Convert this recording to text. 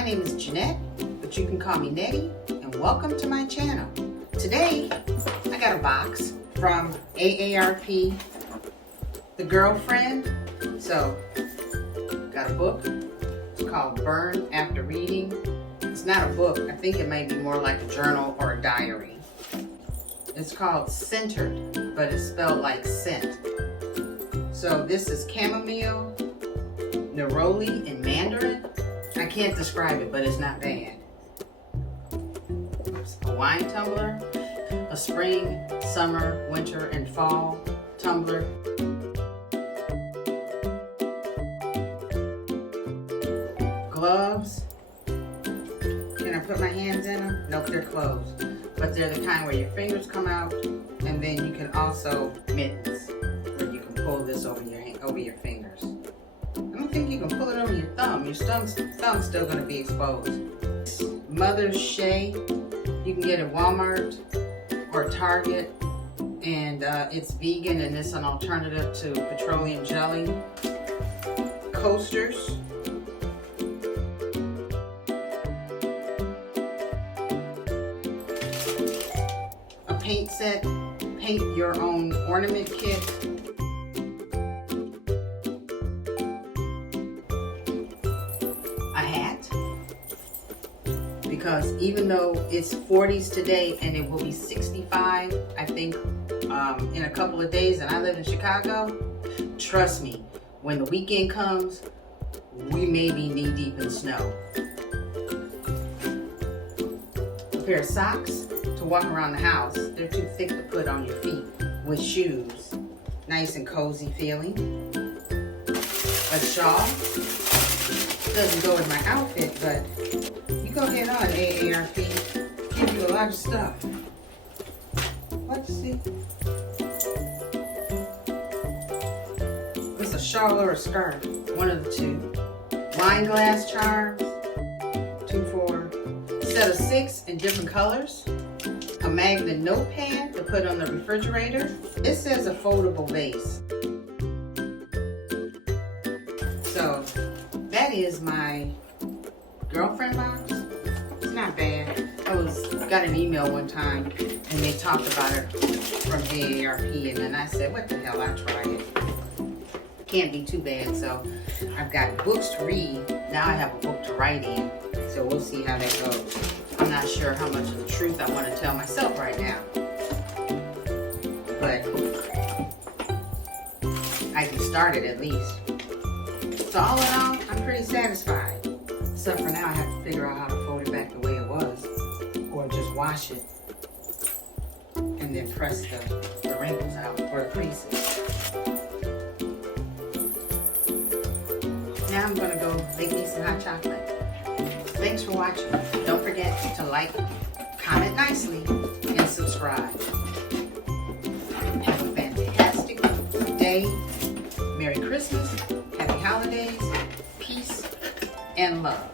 My name is Jeanette, but you can call me Nettie, and welcome to my channel. Today, I got a box from AARP, The Girlfriend. So, got a book. It's called Burn After Reading. It's not a book. I think it might be more like a journal or a diary. It's called Scented, but it's spelled like scent. So this is chamomile, neroli, and mandarin. I can't describe it, but it's not bad. A wine tumbler, a spring, summer, winter, and fall tumbler. Gloves. Can I put my hands in them? Nope, they're closed. But they're the kind where your fingers come out, and then you can also mittens, where you can pull this over your fingers. I don't think you can pull it over your thumb. Your thumb's still going to be exposed. Mother's Shea. You can get it at Walmart or Target, and it's vegan and it's an alternative to petroleum jelly. Coasters. A paint set. Paint your own ornament kit. A hat, because even though it's 40s today and it will be 65, I think, in a couple of days, and I live in Chicago, trust me, when the weekend comes, we may be knee deep in snow. A pair of socks to walk around the house. They're too thick to put on your feet. With shoes. Nice and cozy feeling. A shawl. Doesn't go with my outfit, but you go ahead on, AARP. Give you a lot of stuff. Let's see. It's a shawl or a scarf. One of the two. Wine glass charms. 2 for. Set of 6 in different colors. A magnet notepad to put on the refrigerator. It says a foldable vase. So that is my girlfriend box. It's not bad. I got an email one time and they talked about it from AARP, and then I said, what the hell, I'll try it. Can't be too bad. So I've got books to read. Now I have a book to write in. So we'll see how that goes. I'm not sure how much of the truth I want to tell myself right now. But I can start it at least. So all in all, I'm pretty satisfied. Except for now I have to figure out how to fold it back the way it was. Or just wash it. And then press the wrinkles out or the creases. Now I'm going to go make me some hot chocolate. Thanks for watching. Don't forget to like, comment nicely, and subscribe. Have a fantastic day. Merry Christmas, Happy Holidays, peace, and love.